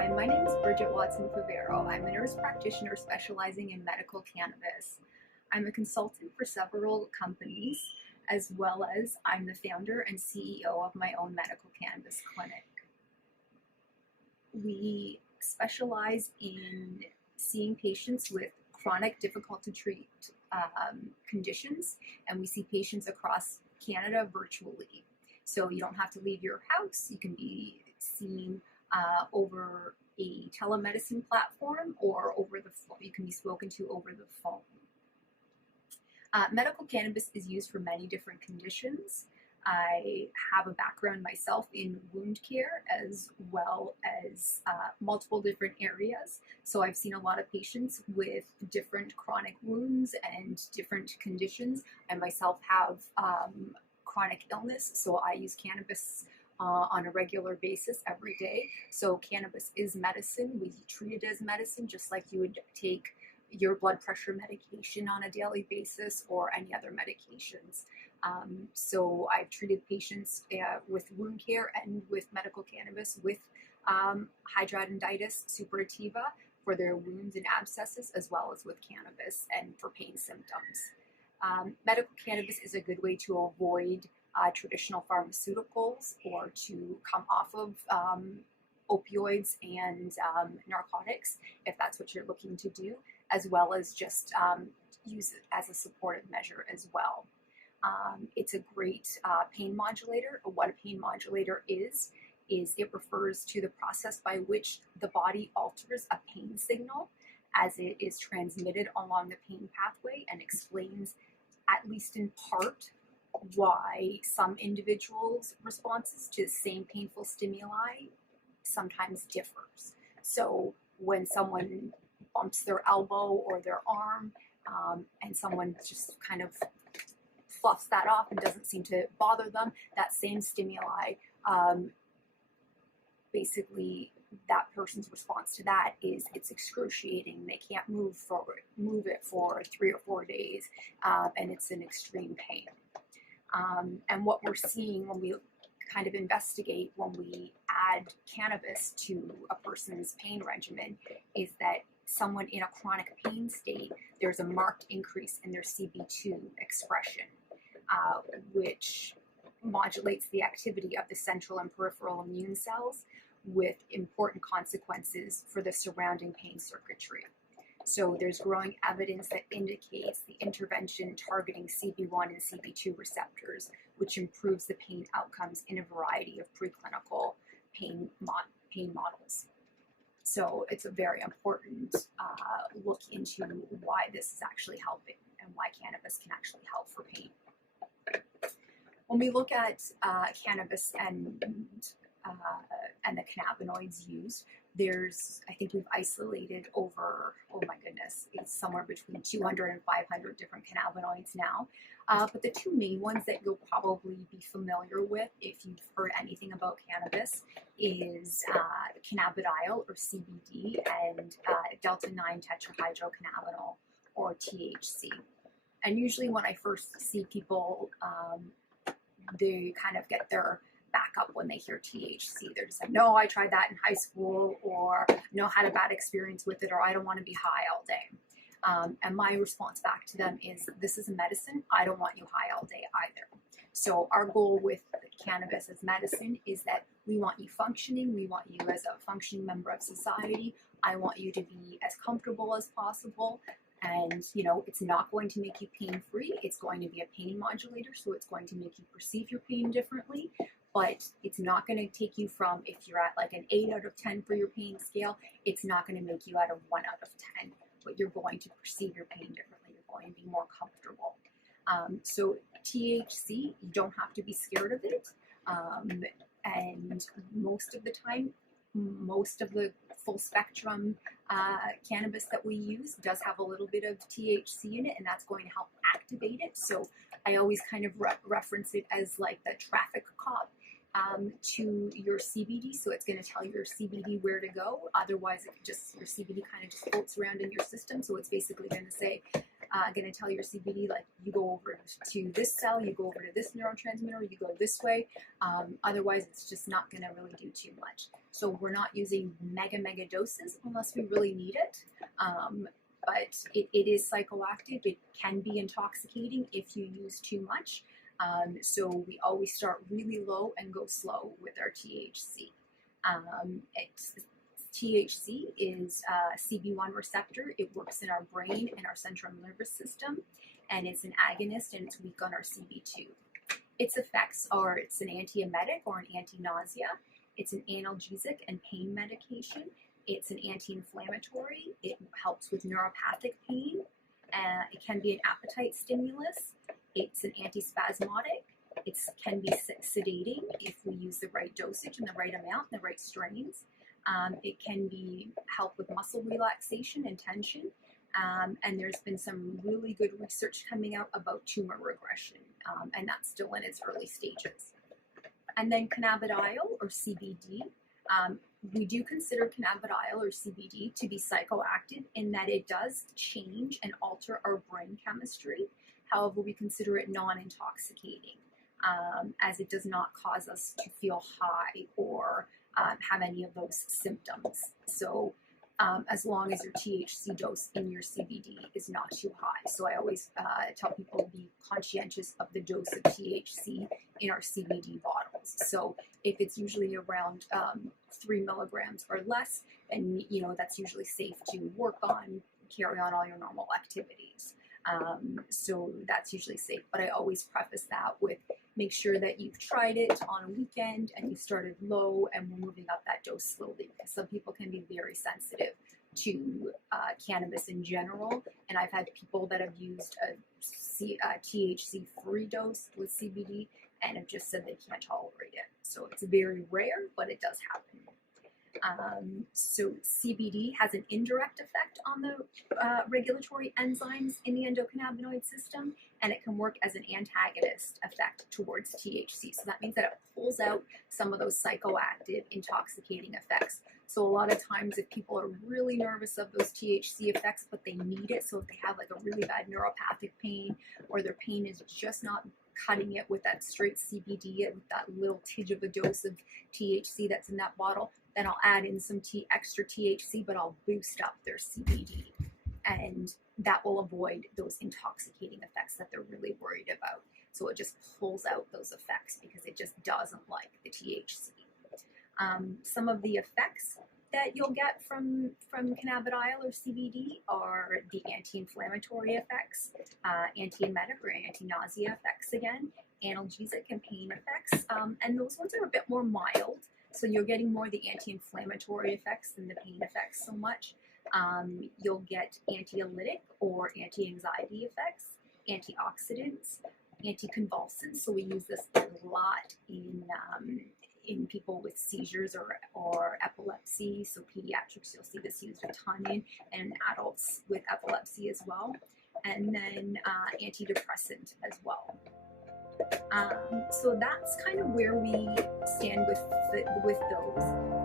Hi, my name is Bridget Watson-Favaro. I'm a nurse practitioner specializing in medical cannabis. I'm a consultant for several companies, as well as I'm the founder and CEO of my own medical cannabis clinic. We specialize in seeing patients with chronic, difficult to treat conditions, and we see patients across Canada virtually. So you don't have to leave your house. You can be seen over a telemedicine platform or over the phone. You can be spoken to over the phone. Medical cannabis is used for many different conditions. I have a background myself in wound care as well as multiple different areas. So I've seen a lot of patients with different chronic wounds and different conditions. I myself have chronic illness, so I use cannabis on a regular basis every day. So cannabis is medicine. We treat it as medicine, just like you would take your blood pressure medication on a daily basis or any other medications. So I've treated patients with wound care and with medical cannabis with Hidradenitis Suppurativa for their wounds and abscesses, as well as with cannabis and for pain symptoms. Medical cannabis is a good way to avoid traditional pharmaceuticals or to come off of opioids and narcotics, if that's what you're looking to do, as well as just use it as a supportive measure as well. It's a great pain modulator. What a pain modulator is it refers to the process by which the body alters a pain signal as it is transmitted along the pain pathway, and explains, at least in part, why some individuals' responses to the same painful stimuli sometimes differs. So when someone bumps their elbow or their arm, and someone just kind of fluffs that off and doesn't seem to bother them, that same stimuli, basically that person's response to that is it's excruciating. They can't move it for 3 or 4 days, and it's an extreme pain. And what we're seeing when we kind of investigate when we add cannabis to a person's pain regimen is that someone in a chronic pain state, there's a marked increase in their CB2 expression, which modulates the activity of the central and peripheral immune cells with important consequences for the surrounding pain circuitry. So there's growing evidence that indicates the intervention targeting CB1 and CB2 receptors, which improves the pain outcomes in a variety of preclinical pain models. So it's a very important look into why this is actually helping and why cannabis can actually help for pain. When we look at cannabis and the cannabinoids used, I think we've isolated over, oh my goodness, it's somewhere between 200 and 500 different cannabinoids now. But the two main ones that you'll probably be familiar with if you've heard anything about cannabis is cannabidiol, or CBD, and delta-9 tetrahydrocannabinol, or THC. And usually when I first see people, they kind of get their back up when they hear THC. They're just like, no, I tried that in high school, or no, had a bad experience with it, or I don't want to be high all day. And my response back to them is, this is a medicine. I don't want you high all day either. So our goal with cannabis as medicine is that we want you functioning. We want you as a functioning member of society. I want you to be as comfortable as possible. And, you know, it's not going to make you pain-free. It's going to be a pain modulator, so it's going to make you perceive your pain differently. But it's not going to take you from, if you're at like an 8 out of 10 for your pain scale, it's not going to make you at a 1 out of 10. But you're going to perceive your pain differently. You're going to be more comfortable. So THC, you don't have to be scared of it. And most of the time, most of the full spectrum cannabis that we use does have a little bit of THC in it, and that's going to help activate it. So I always kind of reference it as like the traffic cop to your CBD. So it's going to tell your CBD where to go. Otherwise, your CBD kind of just floats around in your system. So it's basically going to say, going to tell your CBD, like, you go over to this cell, you go over to this neurotransmitter, you go this way. Otherwise, it's just not going to really do too much. So we're not using mega doses unless we really need it. But it is psychoactive. It can be intoxicating if you use too much. So we always start really low and go slow with our THC. THC is a CB1 receptor. It works in our brain and our central nervous system, and it's an agonist, and it's weak on our CB2. Its effects are, it's an antiemetic or an anti-nausea. It's an analgesic and pain medication. It's an anti-inflammatory. It helps with neuropathic pain. It can be an appetite stimulus. It's an antispasmodic. It can be sedating if we use the right dosage and the right amount and the right strains. It can be help with muscle relaxation and tension. And there's been some really good research coming out about tumor regression, and that's still in its early stages. And then cannabidiol or CBD. We do consider cannabidiol or CBD to be psychoactive in that it does change and alter our brain chemistry. However, we consider it non-intoxicating, as it does not cause us to feel high or have any of those symptoms. So as long as your THC dose in your CBD is not too high. So I always tell people to be conscientious of the dose of THC in our CBD bottles. So if it's usually around 3 milligrams or less, then that's usually safe to work on, carry on all your normal activities. So that's usually safe, but I always preface that with make sure that you've tried it on a weekend and you started low and we're moving up that dose slowly, because some people can be very sensitive to cannabis in general, and I've had people that have used a THC-free dose with CBD and have just said they can't tolerate it. So it's very rare, but it does happen. So CBD has an indirect effect on the regulatory enzymes in the endocannabinoid system, and it can work as an antagonist effect towards THC. So that means that it pulls out some of those psychoactive, intoxicating effects. So a lot of times if people are really nervous of those THC effects, but they need it, so if they have like a really bad neuropathic pain, or their pain is just not cutting it with that straight CBD and with that little tidge of a dose of THC that's in that bottle, then I'll add in some extra THC, but I'll boost up their CBD. And that will avoid those intoxicating effects that they're really worried about. So it just pulls out those effects because it just doesn't like the THC. Some of the effects that you'll get from cannabidiol or CBD are the anti-inflammatory effects, antiemetic or anti-nausea effects again, analgesic and pain effects, and those ones are a bit more mild. So you're getting more the anti-inflammatory effects than the pain effects so much. You'll get anxiolytic or anti-anxiety effects, antioxidants, anticonvulsants. So we use this a lot in people with seizures or epilepsy. So pediatrics, you'll see this used a ton in, and adults with epilepsy as well. And then antidepressant as well. So that's kind of where we stand with those.